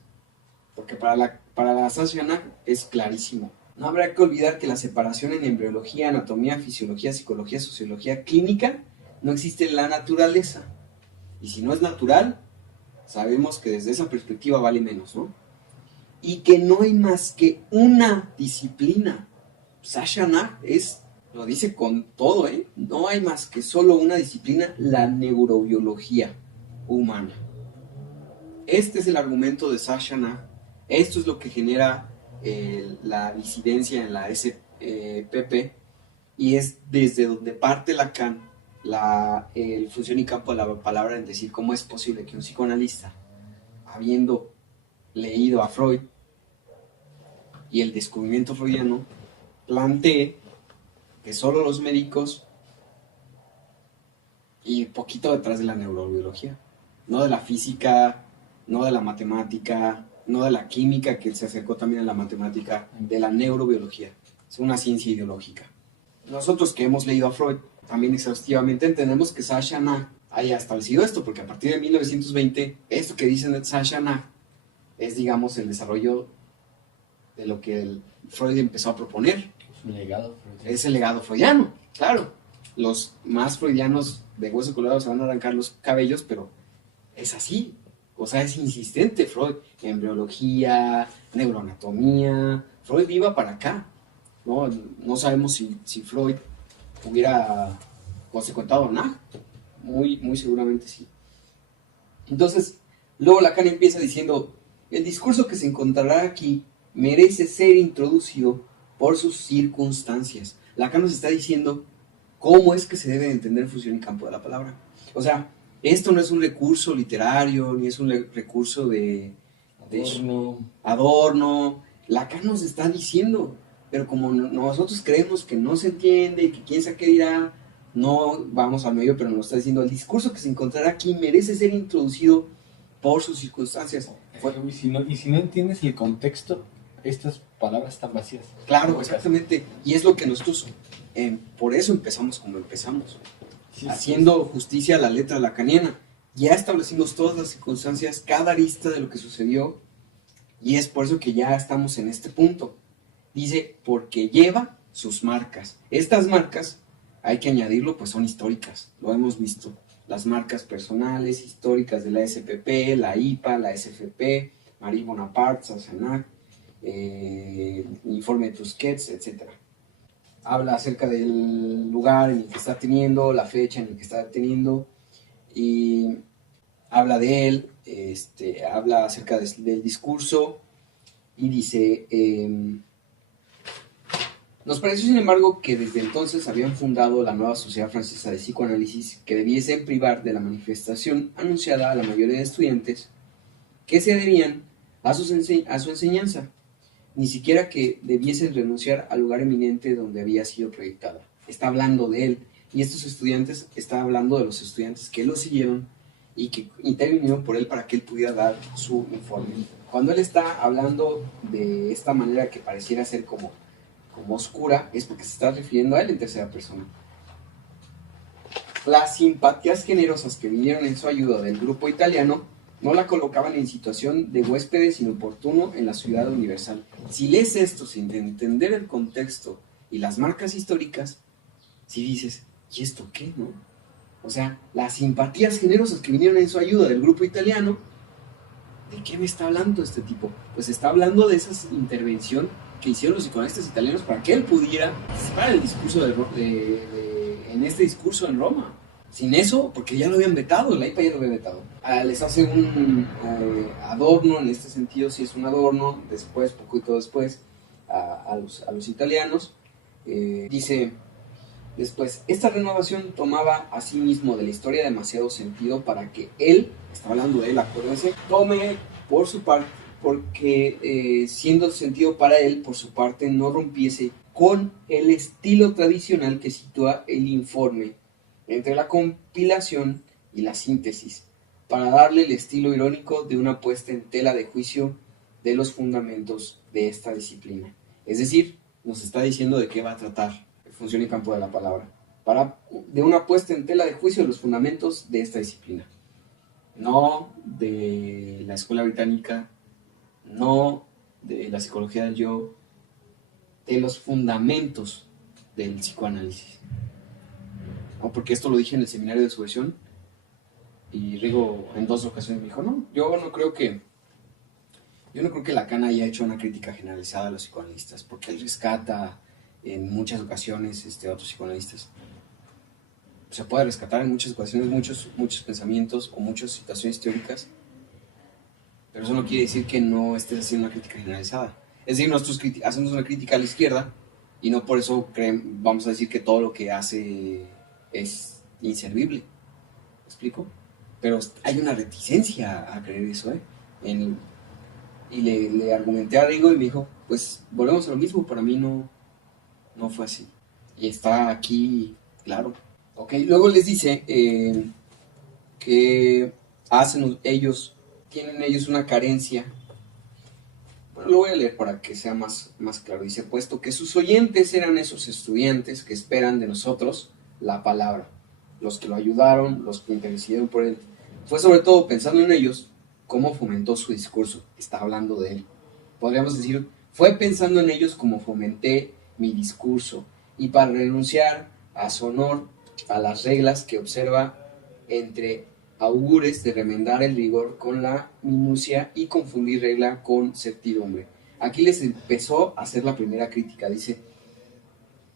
Porque para la Sasha Nah es clarísimo. No habrá que olvidar que la separación en embriología, anatomía, fisiología, psicología, sociología, clínica no existe en la naturaleza. Y si no es natural, sabemos que desde esa perspectiva vale menos, ¿no? Y que no hay más que una disciplina. Sasha Nah lo dice con todo, ¿eh? No hay más que solo una disciplina, la neurobiología humana. Este es el argumento de Sasha Nah. Esto es lo que genera la disidencia en la SPP y es desde donde parte Lacan el función y campo de la palabra en decir cómo es posible que un psicoanalista, habiendo leído a Freud y el descubrimiento freudiano, planteé que solo los médicos y poquito detrás de la neurobiología, no de la física, no de la matemática, no de la química, que se acercó también a la matemática, de la neurobiología. Es una ciencia ideológica. Nosotros que hemos leído a Freud también exhaustivamente entendemos que Sasha Nah haya establecido esto, porque a partir de 1920, esto que dicen de Sasha Nah es, digamos, el desarrollo de lo que Freud empezó a proponer. Es un legado freudiano. Es el legado freudiano, claro. Los más freudianos de hueso colorado se van a arrancar los cabellos, pero es así. O sea, es insistente Freud. Embriología, neuroanatomía. Freud iba para acá. No sabemos si Freud hubiera consecuentado nada. Muy seguramente sí. Entonces, luego Lacan empieza diciendo: el discurso que se encontrará aquí merece ser introducido por sus circunstancias. Lacan nos está diciendo cómo es que se debe entender función y campo de la palabra. O sea, esto no es un recurso literario, ni es un recurso de adorno. Lacan nos está diciendo, pero como nosotros creemos que no se entiende y que quién sabe qué dirá, no vamos al medio, pero nos está diciendo: el discurso que se encontrará aquí merece ser introducido por sus circunstancias. Y si no entiendes el contexto, estas palabras están vacías. Claro, exactamente. Y es lo que nosotros, por eso empezamos como empezamos, sí, haciendo justicia a la letra lacaniana. Ya establecimos todas las circunstancias, cada arista de lo que sucedió, y es por eso que ya estamos en este punto. Dice, porque lleva sus marcas. Estas marcas, hay que añadirlo, pues son históricas, lo hemos visto. Las marcas personales, históricas de la SPP, la IPA, la SFP, Marie Bonaparte, Sassenach, informe de Tusquets, etc. Habla acerca del lugar en el que está teniendo, la fecha en el que está teniendo, y habla de él, habla acerca del discurso, y dice: nos pareció, sin embargo, que desde entonces habían fundado la nueva Sociedad Francesa de Psicoanálisis, que debiesen privar de la manifestación anunciada a la mayoría de estudiantes que se adherían a su enseñanza, ni siquiera que debiesen renunciar al lugar eminente donde había sido proyectada. Está hablando de él, y estos estudiantes, está hablando de los estudiantes que lo siguieron y que intervinieron por él para que él pudiera dar su informe. Cuando él está hablando de esta manera que pareciera ser como oscura, es porque se está refiriendo a él en tercera persona. Las simpatías generosas que vinieron en su ayuda del grupo italiano no la colocaban en situación de huéspedes inoportuno en la ciudad universal. Si lees esto sin entender el contexto y las marcas históricas, si dices, ¿y esto qué, no? O sea, las simpatías generosas que vinieron en su ayuda del grupo italiano, ¿de qué me está hablando este tipo? Pues está hablando de esa intervención que hicieron los psicoanalistas italianos para que él pudiera participar en el discurso en este discurso en Roma. Sin eso, porque ya lo habían vetado, la IPA ya lo había vetado. Les hace un adorno, en este sentido sí es un adorno, después, poquito después, a los italianos. Dice después: esta renovación tomaba a sí mismo de la historia demasiado sentido para que él, está hablando de él, acuérdense, tome por su parte, porque siendo sentido para él, por su parte, no rompiese con el estilo tradicional que sitúa el informe entre la compilación y la síntesis, para darle el estilo irónico de una puesta en tela de juicio de los fundamentos de esta disciplina. Es decir, nos está diciendo de qué va a tratar función y campo de la palabra, de una puesta en tela de juicio de los fundamentos de esta disciplina. No de la escuela británica, no de la psicología del yo, de los fundamentos del psicoanálisis. ¿No? Porque esto lo dije en el seminario de subversión, y Rigo en 2 ocasiones me dijo: no, yo no creo que Lacan haya hecho una crítica generalizada a los psicoanalistas, porque él rescata en muchas ocasiones a otros psicoanalistas. Se puede rescatar en muchas ocasiones muchos pensamientos o muchas situaciones teóricas, pero eso no quiere decir que no estés haciendo una crítica generalizada. Es decir, nosotros hacemos una crítica a la izquierda y no por eso vamos a decir que todo lo que hace es inservible. ¿Me explico? Pero hay una reticencia a creer eso, y le argumenté a Rigo y me dijo: pues volvemos a lo mismo, para mí no no fue así. Y está aquí, claro. Ok, luego les dice que tienen ellos una carencia. Bueno, lo voy a leer para que sea más claro. Dice, puesto que sus oyentes eran esos estudiantes que esperan de nosotros la palabra, los que lo ayudaron, los que intercedieron por él. Fue sobre todo pensando en ellos cómo fomentó su discurso. Está hablando de él. Podríamos decir, fue pensando en ellos como fomenté mi discurso, y para renunciar a su honor, a las reglas que observa entre augures de remendar el rigor con la minucia y confundir regla con certidumbre. Aquí les empezó a hacer la primera crítica. Dice,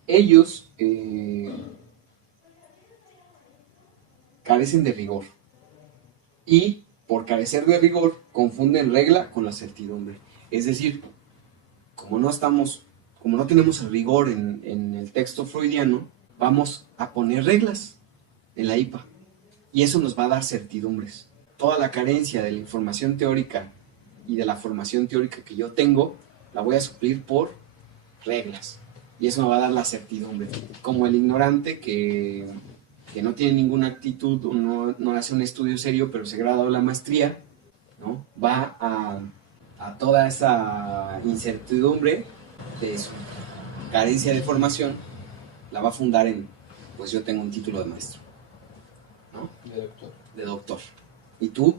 ellos carecen de rigor, y por carecer de rigor confunden regla con la certidumbre. Es decir, como no tenemos el rigor en el texto freudiano, vamos a poner reglas en la IPA, y eso nos va a dar certidumbres. Toda la carencia de la información teórica y de la formación teórica que yo tengo, la voy a suplir por reglas, y eso me va a dar la certidumbre. Como el ignorante que no tiene ninguna actitud, o no hace un estudio serio, pero se graduó la maestría, ¿no? Va a toda esa incertidumbre de su carencia de formación, la va a fundar en, pues yo tengo un título de maestro, ¿no? De doctor. Y tú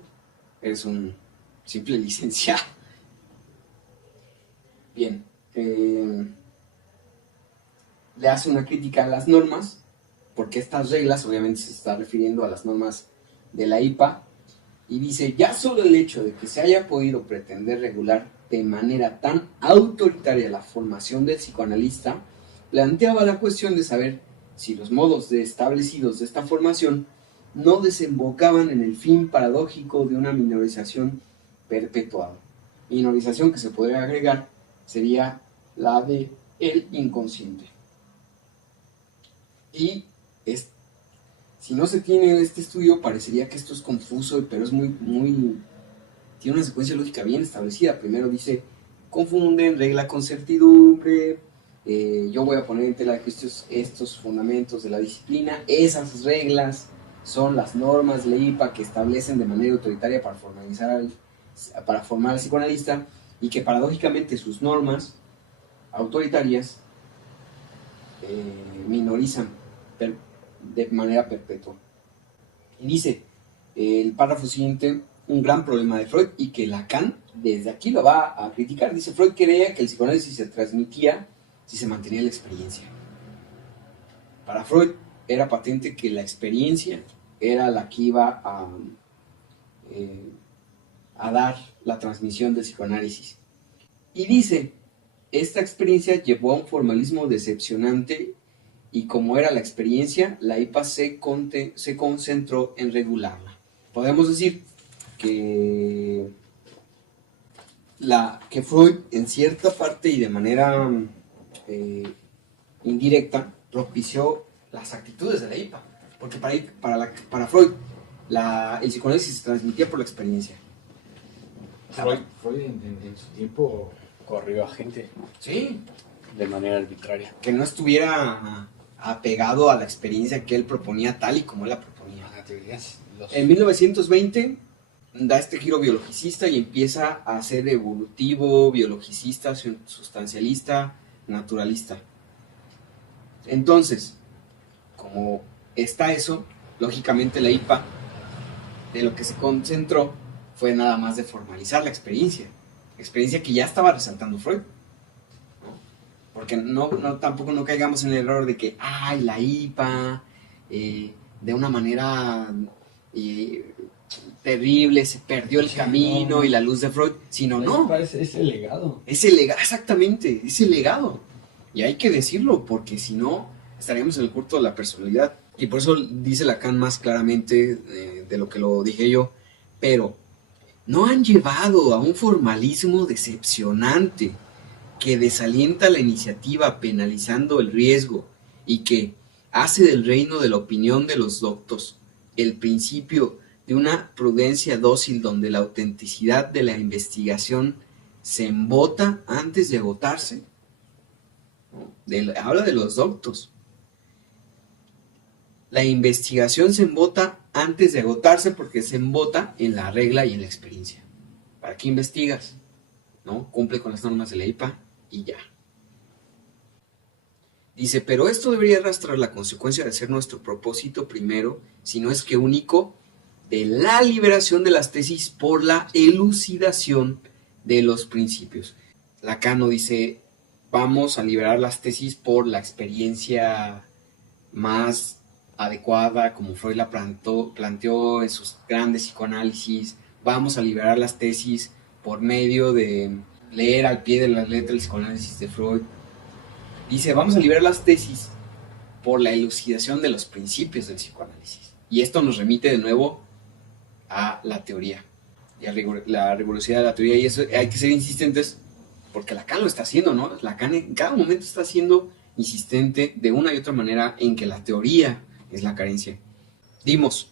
eres un simple licenciado. Bien. Le hace una crítica a las normas, porque estas reglas obviamente se está refiriendo a las normas de la IPA, y dice, ya solo el hecho de que se haya podido pretender regular de manera tan autoritaria la formación del psicoanalista, planteaba la cuestión de saber si los modos establecidos de esta formación no desembocaban en el fin paradójico de una minorización perpetuada. Minorización que se podría agregar sería la de el inconsciente. Y si no se tiene este estudio, parecería que esto es confuso, pero es tiene una secuencia lógica bien establecida. Primero dice, confunden regla con certidumbre, yo voy a poner en tela de juicio estos fundamentos de la disciplina, esas reglas son las normas de la IPA que establecen de manera autoritaria para formar al psicoanalista, y que paradójicamente sus normas autoritarias minorizan de manera perpetua. Y dice el párrafo siguiente, un gran problema de Freud, y que Lacan desde aquí lo va a criticar. Dice, Freud creía que el psicoanálisis se transmitía si se mantenía la experiencia. Para Freud era patente que la experiencia era la que iba a dar la transmisión del psicoanálisis. Y dice, esta experiencia llevó a un formalismo decepcionante, y como era la experiencia, la IPA se concentró en regularla. Podemos decir que Freud, en cierta parte y de manera indirecta, propició las actitudes de la IPA, porque para Freud el psicoanálisis se transmitía por la experiencia. Freud en su tiempo corrió a gente. Sí. De manera arbitraria. Que no estuviera apegado a la experiencia que él proponía tal y como él la proponía. En 1920 da este giro biologicista y empieza a ser evolutivo, biologicista, sustancialista, naturalista. Entonces, como está eso, lógicamente la IPA de lo que se concentró fue nada más de formalizar la experiencia que ya estaba resaltando Freud. Porque tampoco no caigamos en el error de que, la IPA, de una manera terrible, se perdió el camino y la luz de Freud, sino no. Es el legado. Exactamente, es el legado. Y hay que decirlo, porque si no, estaríamos en el culto de la personalidad. Y por eso dice Lacan más claramente de lo que lo dije yo, pero no han llevado a un formalismo decepcionante que desalienta la iniciativa penalizando el riesgo, y que hace del reino de la opinión de los doctos el principio de una prudencia dócil donde la autenticidad de la investigación se embota antes de agotarse. ¿no? Habla de los doctos. La investigación se embota antes de agotarse porque se embota en la regla y en la experiencia. ¿Para qué investigas? ¿No? Cumple con las normas de la IPA y ya. Dice, pero esto debería arrastrar la consecuencia de ser nuestro propósito primero, si no es que único, de la liberación de las tesis por la elucidación de los principios. Lacan no dice, vamos a liberar las tesis por la experiencia más adecuada, como Freud la planteó en sus grandes psicoanálisis, vamos a liberar las tesis por medio de leer al pie de la letra el psicoanálisis de Freud. Dice, vamos a liberar las tesis por la elucidación de los principios del psicoanálisis. Y esto nos remite de nuevo a la teoría y a la rigurosidad de la teoría. Y eso hay que ser insistentes porque Lacan lo está haciendo, ¿no? Lacan en cada momento está siendo insistente de una y otra manera en que la teoría es la carencia. Dimos,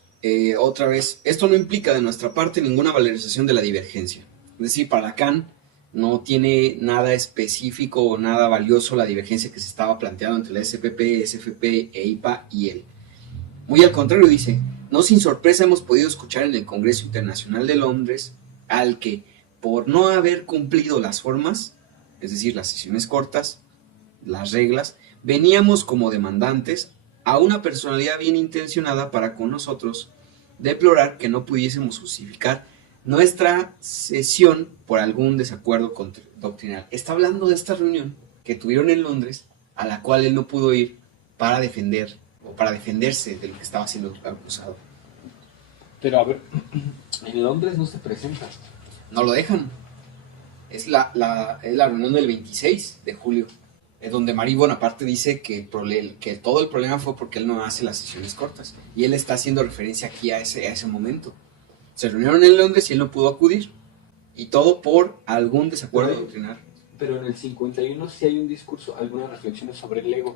otra vez, esto no implica de nuestra parte ninguna valorización de la divergencia. Es decir, para Lacan no tiene nada específico o nada valioso la divergencia que se estaba planteando entre la SPP, SFP, EIPA y él. Muy al contrario, dice, no sin sorpresa hemos podido escuchar en el Congreso Internacional de Londres al que, por no haber cumplido las formas, es decir, las sesiones cortas, las reglas, veníamos como demandantes a una personalidad bien intencionada para con nosotros deplorar que no pudiésemos justificar nuestra sesión por algún desacuerdo doctrinal. Está hablando de esta reunión que tuvieron en Londres, a la cual él no pudo ir para defender o para defenderse de lo que estaba siendo acusado. Pero a ver, en Londres no se presenta. No lo dejan. Es la reunión del 26 de julio. Es donde Marie Bonaparte dice que todo el problema fue porque él no hace las sesiones cortas. Y él está haciendo referencia aquí a ese momento. Se reunieron en Londres y él no pudo acudir. Y todo por algún desacuerdo doctrinal. Pero en el 51 sí hay un discurso, algunas reflexiones sobre el ego.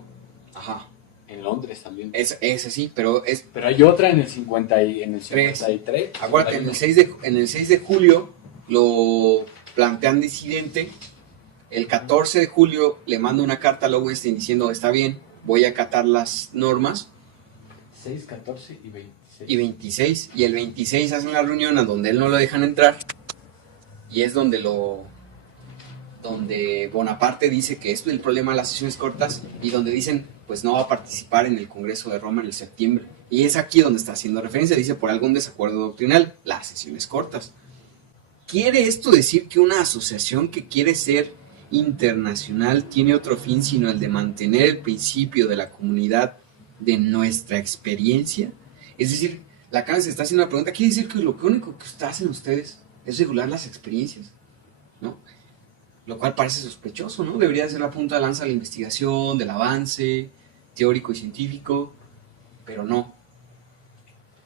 Ajá. En Londres también. Ese sí, pero hay otra en el 53. Acuérdate, en el 6 de julio lo plantean disidente. El 14 de julio le manda una carta a Lowenstein diciendo, está bien, voy a acatar las normas. 6, 14 y 26. Y 26. Y el 26 hacen la reunión a donde él no lo dejan entrar. Y es donde Bonaparte dice que es el problema de las sesiones cortas y donde dicen, pues no va a participar en el Congreso de Roma en el septiembre. Y es aquí donde está haciendo referencia, dice por algún desacuerdo doctrinal, las sesiones cortas. ¿Quiere esto decir que una asociación que quiere ser internacional tiene otro fin sino el de mantener el principio de la comunidad de nuestra experiencia? Es decir, Lacan se está haciendo una pregunta, quiere decir que lo único que hacen ustedes es regular las experiencias, ¿no? Lo cual parece sospechoso, ¿no? Debería ser la punta de lanza de la investigación, del avance teórico y científico, pero no.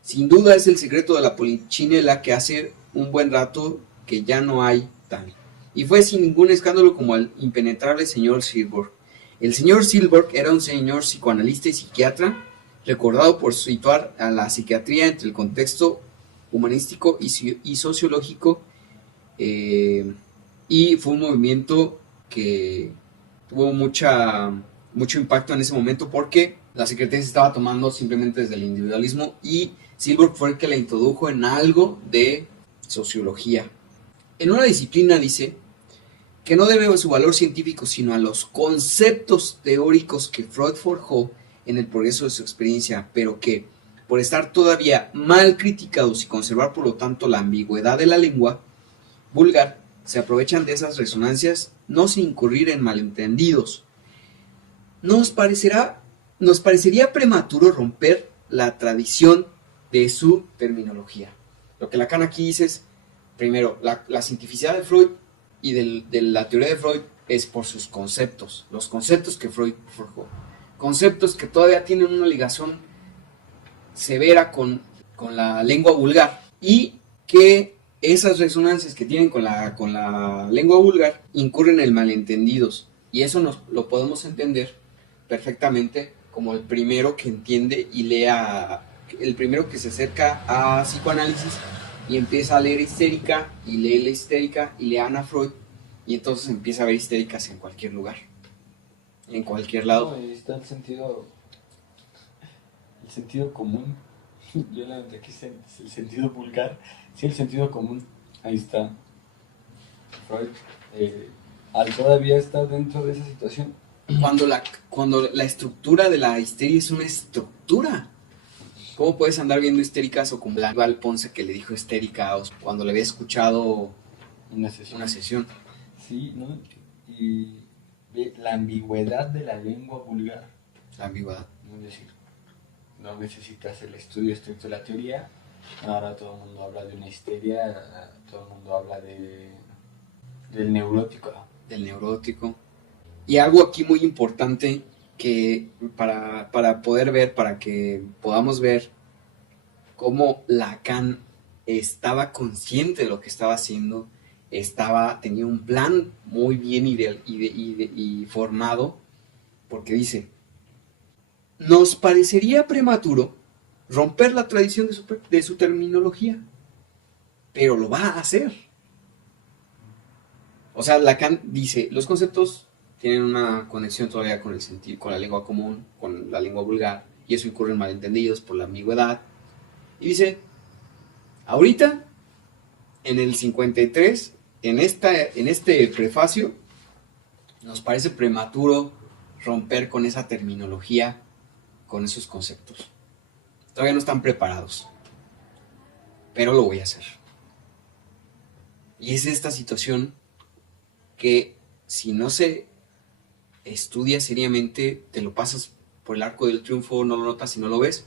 Sin duda es el secreto de la polichinela que hace un buen rato que ya no hay tal. Y fue sin ningún escándalo como el impenetrable señor Silberg. El señor Silberg era un señor psicoanalista y psiquiatra, recordado por situar a la psiquiatría entre el contexto humanístico y sociológico, y fue un movimiento que tuvo mucho impacto en ese momento porque la psiquiatría se estaba tomando simplemente desde el individualismo y Silberg fue el que la introdujo en algo de sociología. En una disciplina dice que no debe su valor científico sino a los conceptos teóricos que Freud forjó en el progreso de su experiencia, pero que, por estar todavía mal criticados y conservar por lo tanto la ambigüedad de la lengua vulgar, se aprovechan de esas resonancias no sin incurrir en malentendidos. Nos parecería prematuro romper la tradición de su terminología. Lo que Lacan aquí dice es, primero, la cientificidad de Freud y de la teoría de Freud es por sus conceptos, los conceptos que Freud forjó. Conceptos que todavía tienen una ligación severa con la lengua vulgar y que esas resonancias que tienen con la lengua vulgar incurren en malentendidos, y eso lo podemos entender perfectamente como el primero que entiende y lea, el primero que se acerca a psicoanálisis y empieza a leer Histérica y lee la Histérica y lee a Ana Freud y entonces empieza a ver histéricas en cualquier lugar. en cualquier lado. No, y está el sentido común. Yo la verdad que es el sentido vulgar. Sí, el sentido común. Ahí está. Freud, al todavía estar dentro de esa situación. Cuando la estructura de la histeria es una estructura. ¿Cómo puedes andar viendo histéricas o como la Val Ponce que le dijo histérica cuando le había escuchado Una sesión. una sesión? Sí, ¿no? Y la ambigüedad de la lengua vulgar. La ambigüedad. Es decir, no necesitas el estudio estricto de la teoría. Ahora todo el mundo habla de una histeria, todo el mundo habla del neurótico. Del neurótico. Y algo aquí muy importante que para poder ver, para que podamos ver cómo Lacan estaba consciente de lo que estaba haciendo, tenía un plan muy bien y formado, porque dice, nos parecería prematuro romper la tradición de su terminología, pero lo va a hacer. O sea, Lacan dice, los conceptos tienen una conexión todavía con el sentido, con la lengua común, con la lengua vulgar, y eso incurre en malentendidos por la ambigüedad. Y dice, ahorita, en el 53, en este prefacio, nos parece prematuro romper con esa terminología, con esos conceptos. Todavía no están preparados, pero lo voy a hacer. Y es esta situación que si no se estudia seriamente, te lo pasas por el arco del triunfo, no lo notas y no lo ves,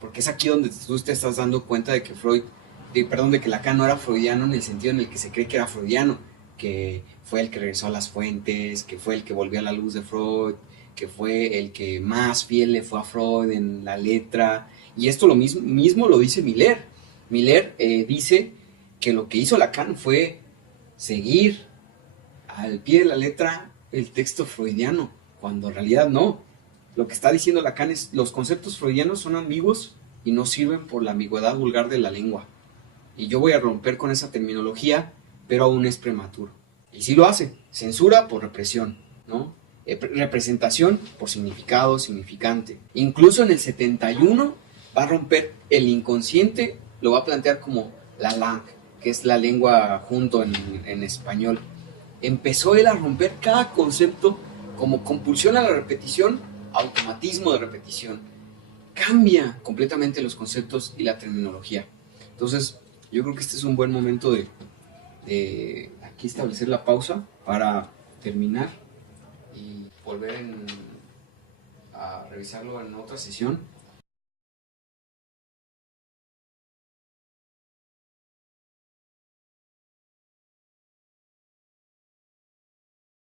porque es aquí donde tú te estás dando cuenta de que de que Lacan no era freudiano en el sentido en el que se cree que era freudiano, que fue el que regresó a las fuentes, que fue el que volvió a la luz de Freud, que fue el que más fiel le fue a Freud en la letra, y esto lo mismo lo dice Miller. Miller dice que lo que hizo Lacan fue seguir al pie de la letra el texto freudiano, cuando en realidad no. Lo que está diciendo Lacan es, los conceptos freudianos son ambiguos y no sirven por la ambigüedad vulgar de la lengua. Y yo voy a romper con esa terminología, pero aún es prematuro. Y sí lo hace, censura por represión, ¿no? Representación por significado, significante. Incluso en el 71 va a romper el inconsciente, lo va a plantear como la langue, que es la lengua junto en español. Empezó él a romper cada concepto como compulsión a la repetición, automatismo de repetición. Cambia completamente los conceptos y la terminología. Entonces, yo creo que este es un buen momento de aquí establecer la pausa para terminar y volver a revisarlo en otra sesión.